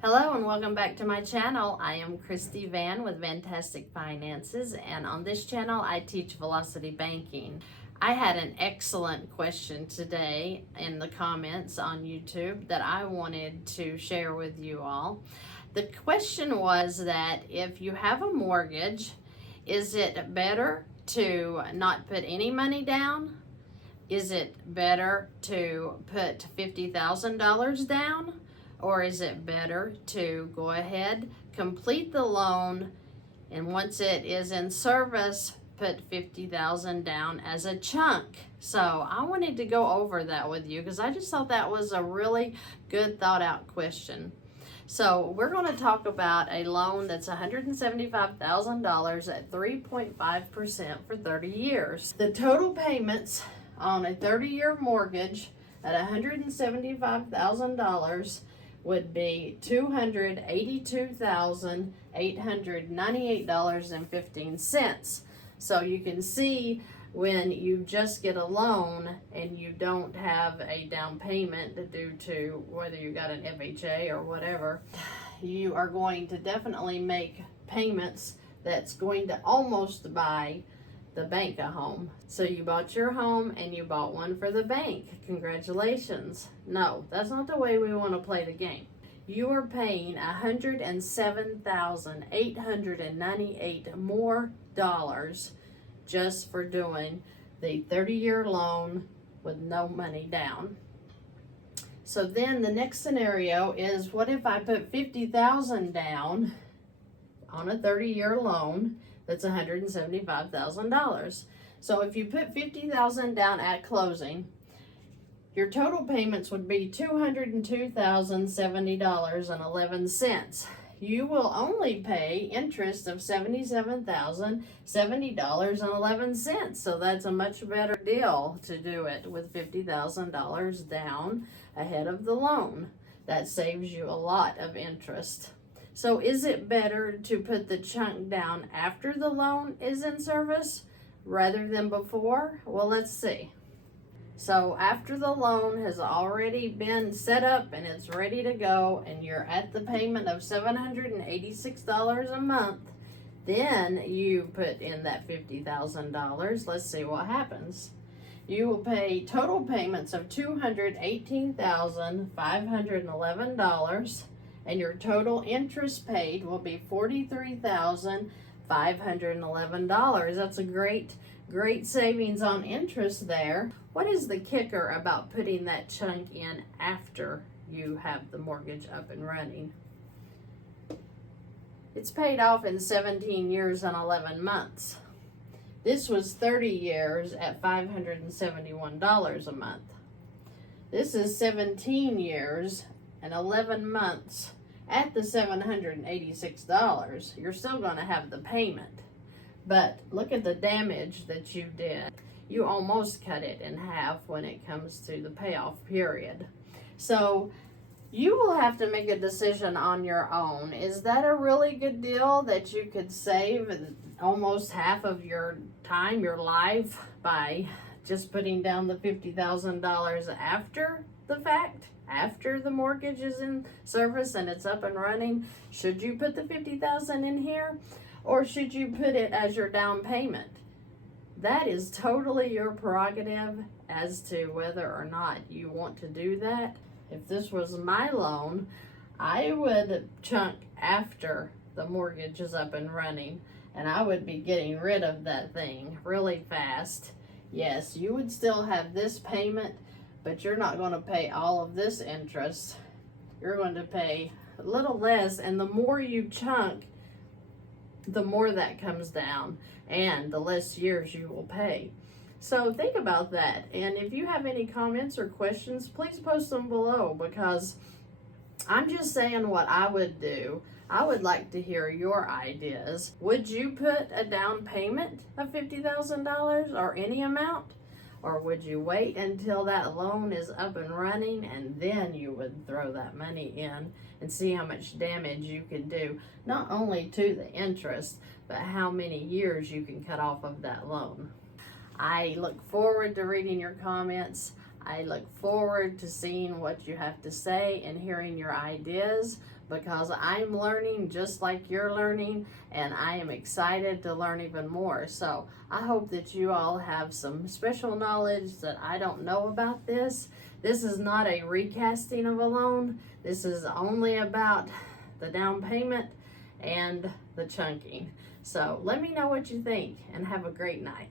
Hello and welcome back to my channel. I am Christy Vann with VANNtastic Finances, and on this channel I teach velocity banking. I had an excellent question today in the comments on YouTube that I wanted to share with you all. The question was that if you have a mortgage, is it better to not put any money down? Is it better to put $50,000 down? Or is it better to go ahead, complete the loan, and once it is in service, put $50,000 down as a chunk? So I wanted to go over that with you because I just thought that was a really good thought out question. So we're going to talk about a loan that's $175,000 at 3.5% for 30 years. The total payments on a 30-year mortgage at $175,000 would be $282,898.15. So you can see when you just get a loan and you don't have a down payment due to whether you got an FHA or whatever, you are going to definitely make payments that's going to almost buy the bank a home. So you bought your home and you bought one for the bank. Congratulations. No, that's not the way we want to play the game. You are paying $107,898 more dollars just for doing the 30-year loan with no money down. So then the next scenario is, what if I put $50,000 down on a 30-year loan? That's $175,000. So if you put $50,000 down at closing, your total payments would be $202,070.11. You will only pay interest of $77,070.11. So that's a much better deal to do it with $50,000 down ahead of the loan. That saves you a lot of interest. So is it better to put the chunk down after the loan is in service rather than before? Well, let's see. So after the loan has already been set up and it's ready to go and you're at the payment of $786 a month, then you put in that $50,000. Let's see what happens. You will pay total payments of $218,511. and your total interest paid will be $43,511. That's a great savings on interest there. What is the kicker about putting that chunk in after you have the mortgage up and running? It's paid off in 17 years and 11 months. This was 30 years at $571 a month. This is 17 years and 11 months at the $786. You're still going to have the payment. But look at the damage that you did. You almost cut it in half when it comes to the payoff period. So you will have to make a decision on your own. Is that a really good deal that you could save almost half of your time, your life, by just putting down the $50,000 after the fact? After the mortgage is in service and it's up and running? Should you put the $50,000 in here, or should you put it as your down payment? That is totally your prerogative as to whether or not you want to do that. If this was my loan, I would chunk after the mortgage is up and running, and I would be getting rid of that thing really fast. Yes, you would still have this payment, but you're not going to pay all of this interest. You're going to pay a little less, and the more you chunk, the more that comes down, and the less years you will pay. So think about that, and if you have any comments or questions, please post them below, because I'm just saying what I would do. I would like to hear your ideas. Would you put a down payment of $50,000 or any amount? Or would you wait until that loan is up and running and then you would throw that money in and see how much damage you could do, not only to the interest, but how many years you can cut off of that loan? I look forward to reading your comments. I look forward to seeing what you have to say and hearing your ideas. because I'm learning just like you're learning, and I am excited to learn even more. So I hope that you all have some special knowledge that I don't know about this. This is not a recasting of a loan. This is only about the down payment and the chunking. So let me know what you think, and have a great night.